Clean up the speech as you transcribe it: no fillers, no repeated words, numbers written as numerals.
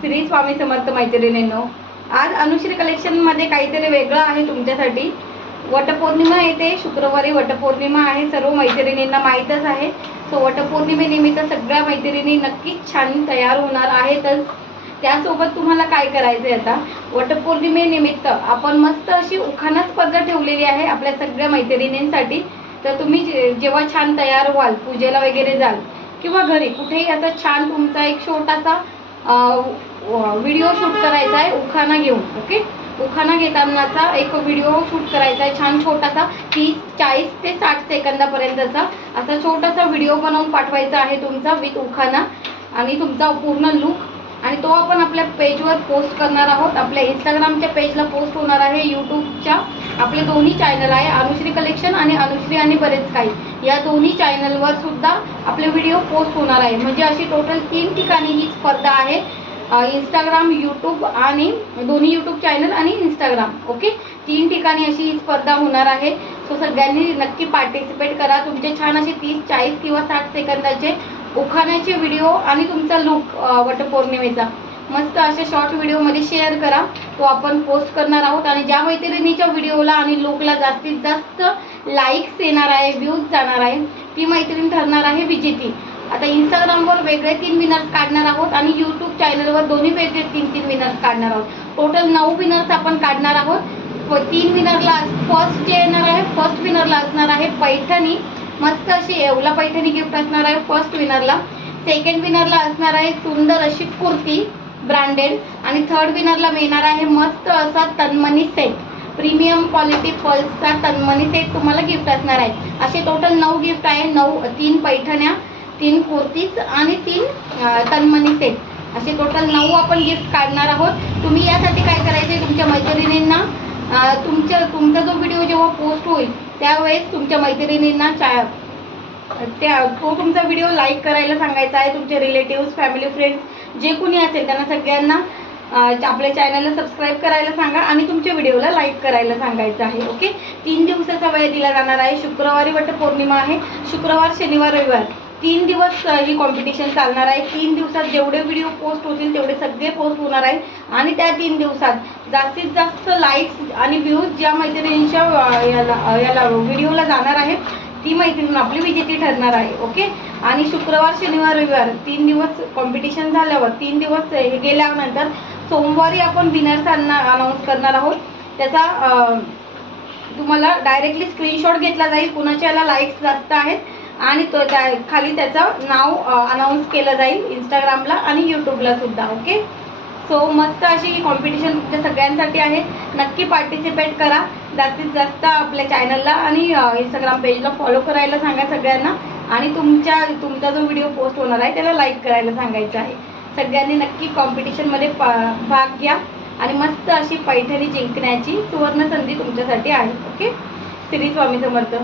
श्री स्वामी समर्थ मैत्रिणींनो, आज अनुश्री कलेक्शन मध्ये काहीतरी वेगळं आहे तुमच्यासाठी। वटपौर्णिमा येते, शुक्रवारी वटपौर्णिमा आहे, सर्व मैत्रिणींना माहीतच आहे। सो वटपौर्णिमेनिमित्त सगळ्या मैत्रिणी नक्कीच छान तयार होणार आहेतच। त्यासोबत तुम्हाला काय करायचंय, आता वटपौर्णिमेनिमित्त आपण मस्त अशी उखाणा स्पर्धा ठेवलेली आहे आपल्या सगळ्या मैत्रिणींसाठी। तर तुम्ही जेव्हा छान तयार व्हाल, पूजेला वगैरे जाल किंवा घरी कुठेही आता छान तुमचा एक छोटासा व्हिडिओ शूट करायचा आहे उखाणा घेऊन। ओके, उखाणा घेतानाचा एक व्हिडिओ शूट करायचा आहे छान छोटासा, 30, 40 ते 60 सेकंदापर्यंतचा असा छोटासा व्हिडिओ बनवून पाठवायचा आहे तुमचा विथ उखाणा आणि तुमचा पूर्ण लुक। आणि तो आपण आपल्या पेजवर पोस्ट करणार आहोत, आपल्या इंस्टाग्रामच्या पेजला पोस्ट होणार आहे। यूट्यूबच्या आपले दोन्ही चॅनल आहे, अनुश्री कलेक्शन आणि अनुश्री आणि बरेच काही, या दोन्ही चॅनलवर सुद्धा आपले व्हिडिओ पोस्ट होणार आहे। म्हणजे अशी टोटल 3 ठिकाणी ही स्पर्धा आहे, इंस्टाग्राम, यूट्यूब आणि दोन्ही यूट्यूब चॅनल आणि इंस्टाग्राम। ओके, 3 ठिकाणी अशी ही स्पर्धा होणार आहे। सो सगळ्यांनी नक्की पार्टिसिपेट करा। तुमचे छान असे 30, 40 किंवा 60 सेकंदाचे उखाण्याचे व्हिडिओ आणि तुमचा लुक वटपौर्णिमेचा मस्त अशा शॉर्ट व्हिडिओमध्ये शेअर करा, तो आपण पोस्ट करणार आहोत। आणि ज्या मैत्रिणीच्या व्हिडिओला आणि लुकला जास्तीत जास्त लाईक्स येणार आहे, व्ह्यूज जाणार आहे, ती मैत्रीण ठरणार आहे विजेती। आता इंस्टाग्रामवर वेगळे 3 विनर्स काढणार आहोत आणि यूट्यूब चॅनलवर दोन्ही वेगळे 3 विनर्स काढणार आहोत। टोटल 9 विनर्स आपण काढणार आहोत। 3 विनरला फर्स्ट जे येणार आहे, फर्स्ट विनरला असणार आहे पैठणी, मस्त अशी येवला पैठणी गिफ्ट असणार आहे फर्स्ट विनरला। सेकंड विनरला असणार आहे सुंदर अशी कुर्ती ब्रँडेड आणि थर्ड विनरला मिळणार आहे मस्त असा तन्मनी सेट, प्रीमियम क्वालिटी पर्ल्सचा तन्मनी सेट तुम्हाला गिफ्ट असणार आहे। असे टोटल 9 गिफ्ट आहे, 3 पैठण्या, 3 कुर्तीज आणि 3 तन्मनी सेट, असे टोटल 9 आपण गिफ्ट काढणार आहोत। तुम्ही यासाठी काय करायचे, तुमच्या मैत्रिणींना तुमचा जो व्हिडिओ जेव्हा पोस्ट होईल त्यावेळेस तुमच्या मैत्रिणींना तो तुमचा व्हिडिओ लाईक करायला सांगायचा आहे। तुमचे रिलेटिव्स, फॅमिली, फ्रेंड्स जे कोणी असेल त्यांना सगळ्यांना आपल्या चॅनलला सबस्क्राईब करायला सांगा आणि तुमच्या व्हिडिओला लाईक करायला सांगायचं आहे। ओके, 3 दिवसाचा वेळ दिला जाणार आहे। शुक्रवारी वटपौर्णिमा आहे, शुक्रवार, शनिवार, रविवार 3 दिवस ही कॉम्पिटिशन चालणार आहे। 3 दिवसात जेवढे व्हिडिओ पोस्ट होतील तेवढे सगळे पोस्ट होणार आहे आणि त्या 3 दिवसात जास्तीत जास्त लाईक्स आणि व्ह्यूज ज्या मैत्रिणींच्या याला व्हिडिओला जाणार आहे ती मैत्रीण आपली विजेती ठरणार आहे। ओके, आणि शुक्रवार, शनिवार, रविवार 3 दिवस कॉम्पिटिशन झाल्यावर 3 दिवस हे गेल्यानंतर सोमवारी आपण विनर्सांना अनाऊन्स करणार आहोत। त्याचा तुम्हाला डायरेक्टली स्क्रीनशॉट घेतला जाईल कुणाच्या याला लाईक्स जास्त आहेत आणि तो खाली त्याचं नाव अनाऊन्स केलं जाईल इंस्टाग्रामला आणि यूट्यूबला सुद्धा। ओके, सो मस्त अशी ही कॉम्पिटिशन तुमच्या सगळ्यांसाठी आहे, नक्की पार्टिसिपेट करा। जास्तीत जास्त आपल्या चॅनलला आणि इंस्टाग्राम पेजला फॉलो करायला सांगा सगळ्यांना आणि तुमचा जो व्हिडिओ पोस्ट होणार आहे त्याला लाईक करायला सांगायचं आहे। सगळ्यांनी नक्की कॉम्पिटिशनमध्ये भाग घ्या आणि मस्त अशी पैठणी जिंकण्याची सुवर्ण संधी तुमच्यासाठी आहे। ओके, श्री स्वामी समर्थ।